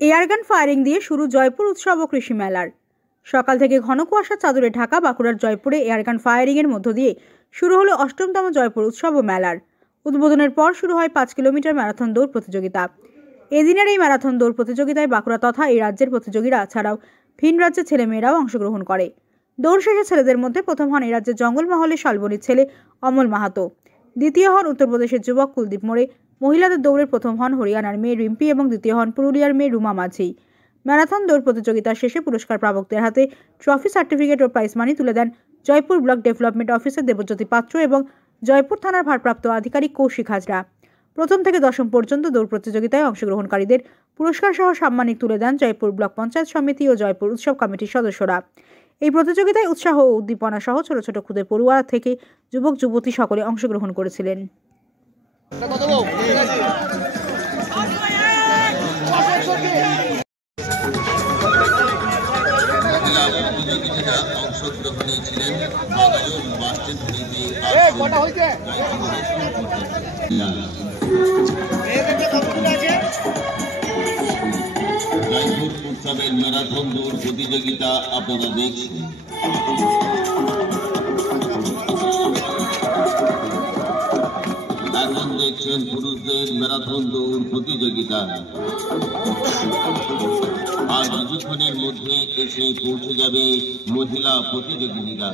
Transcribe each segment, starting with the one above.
Airgun firing দিয়ে শুরু জয়পুর উৎসব ও কৃষি মেলার। সকাল থেকে ঘন কুয়াশার চাদরে ঢাকা বাঁকুড়ার জয়পুরে এয়ারগান ফায়ারিংয়ের মধ্য দিয়ে শুরু হলো ৮ম জয়পুর উৎসব ও মেলার। উদ্বোধনের পর শুরু হয় ৫ কিলোমিটার ম্যারাথন দৌড় প্রতিযোগিতা। এদিনের এই ম্যারাথন দৌড় প্রতিযোগিতায় বাঁকুড়া তথা এই রাজ্যের প্রতিযোগীরা ছাড়াও ভিন রাজ্যের ছেলেমেয়েরাও অংশগ্রহণ করে। দৌড় শেষে ছেলেদের মধ্যে প্রথম হন এই রাজ্যের জঙ্গলমহলের শালবনির ছেলে অমল মাহাতো, দ্বিতীয় হন উত্তরপ্রদেশের যুবক কুলদীপ মোড়ে, মহিলাদের দৌড়ের প্রথম হন হরিয়ানার মেয়ে রিম্পি এবং দ্বিতীয় হন পুরুলিয়ার মেয়ে রুমা মাঝি। ম্যারাথন দৌড় প্রতিযোগিতার শেষে পুরস্কার প্রাপকদের হাতে ট্রফি, সার্টিফিকেট ও প্রাইজ মানি তুলে দেন Joypur block development officer Debjyoti Patra এবং জয়পুর থানার ভারপ্রাপ্ত আধিকারিক কৌশিক হাজরা। প্রথম থেকে দশম পর্যন্ত দৌড় প্রতিযোগিতায় অংশগ্রহণকারীদের পুরস্কার সহ সাম্মানিক তুলে দেন জয়পুর ব্লক পঞ্চায়েত সমিতি ও জয়পুর উৎসব কমিটির সদস্যরা। এই প্রতিযোগিতায় উৎসাহ ও উদ্দীপনা সহ ছোট ছোট ক্ষুদে পড়ুয়া থেকে যুবক যুবতী সকলে অংশগ্রহণ করেছিলেন। উৎসবের ম্যারাথন দৌড় প্রতিযোগিতা আপনারা দেখছেন। এখন দেখছেন পুরুষদের ম্যারাথন দৌড় প্রতিযোগিতা। আর কিছুক্ষণের মধ্যে এসে পৌঁছে যাবে মহিলা প্রতিযোগিতা।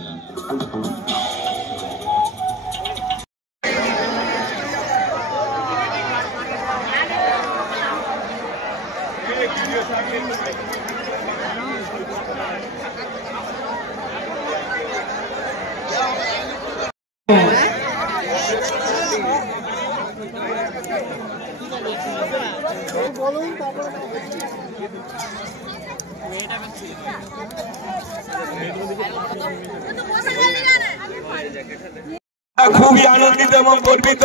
খুবই আনন্দিত এবং গর্বিত।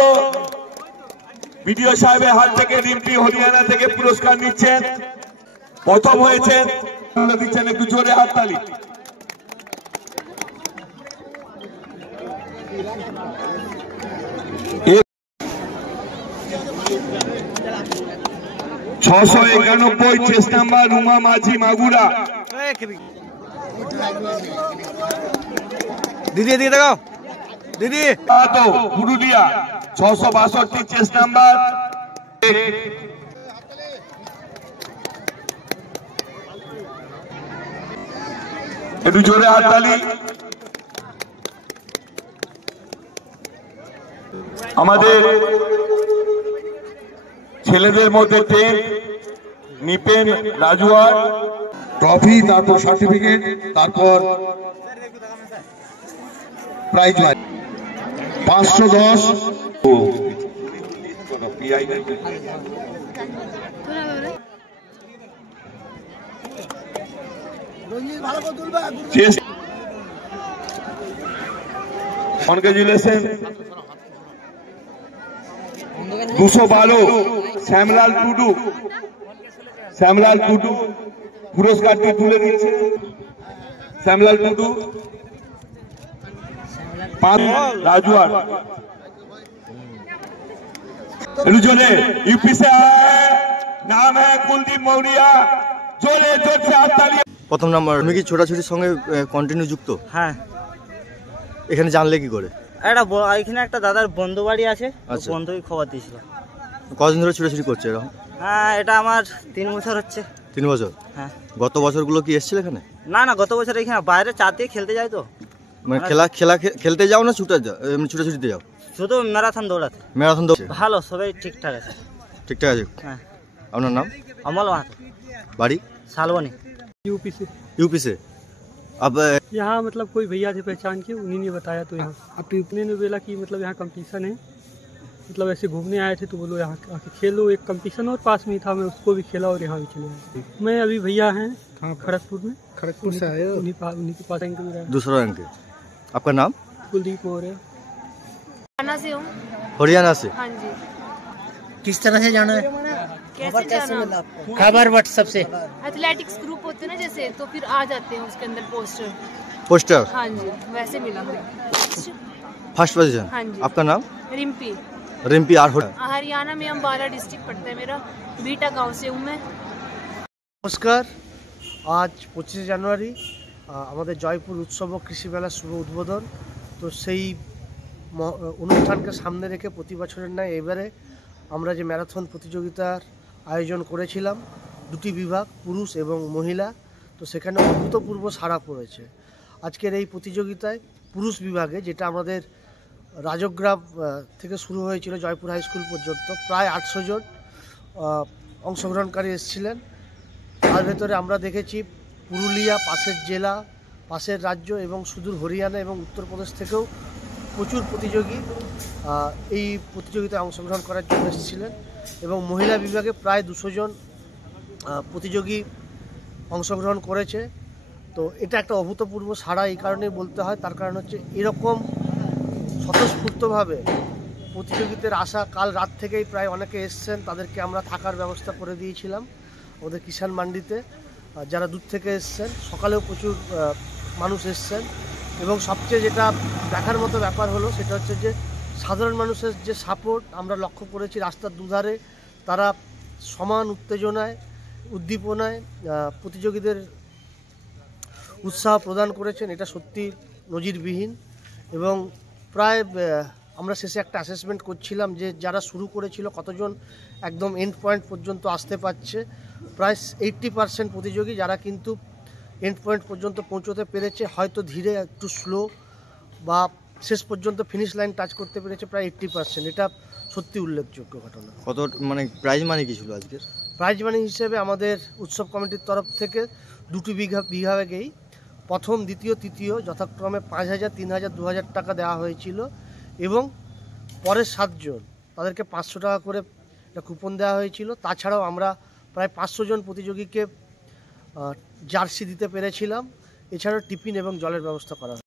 বিডিও সাহেবের হাত থেকে রিম্পি হরিয়ানা থেকে পুরস্কার নিচ্ছেন, প্রথম হয়েছেন, দিচ্ছেন একটু জোরে হাততালি। ছশো ৯১ চেস্ট নাম্বার রুমা মাঝি মাগুরা। দিদি এদিকে দেখাও দিদি। তো পুরুলিয়া ৬৬২ চেস্ট নাম্বার। একটু জোরে হাততালি। আমাদের ছেলেদের মধ্যে টেন নিপেন রাজুয়ার ট্রফি, তারপর সার্টিফিকেট, তারপর prize money ৫১০। Congratulation. ২১২ Shyamlal Tudu পুরস্কারটি তুলে দিচ্ছে। শ্যামলাল টুডু राजूआर यूपी से नाम है कुलदीप मौर्य। जोरे जोर से हाथताली। প্রথম নাম্বার। তুমি কি ছোটাছুটির সঙ্গে কন্টিনিউ যুক্ত? হ্যাঁ। এখানে জানলে কি করে? এখানে একটা দাদার বন্ধু বাড়ি আছে, বন্ধুই খবর দিয়েছিল। কতদিন ধরে ছোটাছুটি করছে এরকম? হ্যাঁ, এটা আমার 3 বছর হচ্ছে। 3 বছর? হ্যাঁ। গত বছরগুলো কি এসেছিল এখানে? না, গত বছর এখানে বাইরে চার দিয়ে খেলতে যাই। তো মানে খেলতে যাও না ছুটাছুটিতে যাও? শুধু ম্যারাথন দৌড়াতে। ম্যারাথন দৌড় ভালো, সবাই ঠিকঠাক আছে। ঠিকঠাক আছে। হ্যাঁ। আপনার নাম? अमल माहातो। बाड़ी? सालवनी। यूपी से। अब यहाँ मतलब कोई भैया थे पहचान के, उन्हीं ने बताया। तो यहाँ अपने ने बोला कि मतलब यहाँ कंपटीशन है, मतलब ऐसे घूमने आए थे तो बोलो यहाँ आके खेलो। एक कंपटीशन और पास में था, मैं उसको भी खेला और यहाँ भी चले आए। मैं अभी भैया हैं खड़गपुर में। खड़गपुर से आए, उन्हीं के पास दूसरा रंग के। आपका नाम? कुलदीप मौर्य। हरियाणा से। हाँ जी। किस तरह से जाना है? कैसे जाना? खबर व्हाट्सएप से। एथलेटिक्स ग्रुप होते हैं ना जैसे, तो फिर आ जाते हैं उसके अंदर पोस्टर। हाँ जी, वैसे मिला हमें। First position. हाँ जी। आपका नाम? रिम्पी। रिम्पी। हरियाणा में अम्बाला डिस्ट्रिक्ट पड़ता है मेरा, बीटा गांव से हूँ मैं। নমস্কার, আজ 25শে জানুয়ারি আমাদের জয়পুর উৎসব ও কৃষি মেলার শুভ উদ্বোধন। তো সেই অনুষ্ঠানকে সামনে রেখে প্রতি বছরের ন্যায় এবারে আমরা যে ম্যারাথন প্রতিযোগিতার আয়োজন করেছিলাম, দুটি বিভাগ পুরুষ এবং মহিলা, তো সেখানে অভূতপূর্ব সাড়া পড়েছে। আজকের এই প্রতিযোগিতায় পুরুষ বিভাগে, যেটা আমাদের রাজগ্রাম থেকে শুরু হয়েছিল জয়পুর হাই স্কুল পর্যন্ত, প্রায় 800 জন অংশগ্রহণকারী এসেছিলেন। তার ভেতরে আমরা দেখেছি পুরুলিয়া, পাশের জেলা, পাশের রাজ্য এবং সুদূর হরিয়ানা এবং উত্তরপ্রদেশ থেকেও প্রচুর প্রতিযোগী এই প্রতিযোগিতায় অংশগ্রহণ করার জন্য এসেছিলেন। এবং মহিলা বিভাগে প্রায় 200 জন প্রতিযোগী অংশগ্রহণ করেছে। তো এটা একটা অভূতপূর্ব সাড়া এই কারণেই বলতে হয়, তার কারণ হচ্ছে এরকম স্বতঃস্ফূর্তভাবে প্রতিযোগিতার আশা কাল রাত থেকেই প্রায় অনেকে এসছেন, তাদেরকে আমরা থাকার ব্যবস্থা করে দিয়েছিলাম ওদের কিষাণ মান্ডিতে। যারা দূর থেকে এসছেন, সকালেও প্রচুর মানুষ এসছেন। এবং সবচেয়ে যেটা দেখার মতো ব্যাপার হলো সেটা হচ্ছে যে সাধারণ মানুষের যে সাপোর্ট আমরা লক্ষ্য করেছি রাস্তার দুধারে, তারা সমান উত্তেজনায়, উদ্দীপনায় প্রতিযোগীদের উৎসাহ প্রদান করেছেন। এটা সত্যি নজিরবিহীন। এবং প্রায় আমরা শেষে একটা অ্যাসেসমেন্ট করছিলাম যে যারা শুরু করেছিল কতজন একদম এন্ড পয়েন্ট পর্যন্ত আসতে পারছে। প্রায় 80% প্রতিযোগী যারা কিন্তু এন্ড পয়েন্ট পর্যন্ত পৌঁছতে পেরেছে, হয়তো ধীরে একটু স্লো বা শেষ পর্যন্ত ফিনিশ লাইন টাচ করতে পেরেছে প্রায় 80%। এটা সত্যি উল্লেখযোগ্য ঘটনা। কত মানে প্রাইজ মানি কি ছিল আজকের? প্রাইজ মানি হিসেবে আমাদের উৎসব কমিটির তরফ থেকে দুটি বিভাগেই প্রথম, দ্বিতীয়, তৃতীয় যথাক্রমে 5,000, 3,000, 2,000 টাকা দেওয়া হয়েছিল। এবং পরের 7 জন তাদেরকে 500 টাকা করে একটা কুপন দেওয়া হয়েছিল। তাছাড়াও আমরা প্রায় 500 জন প্রতিযোগীকে জার্সি দিতে পেরেছিলাম। এছাড়াও টিফিন এবং জলের ব্যবস্থা করা হয়।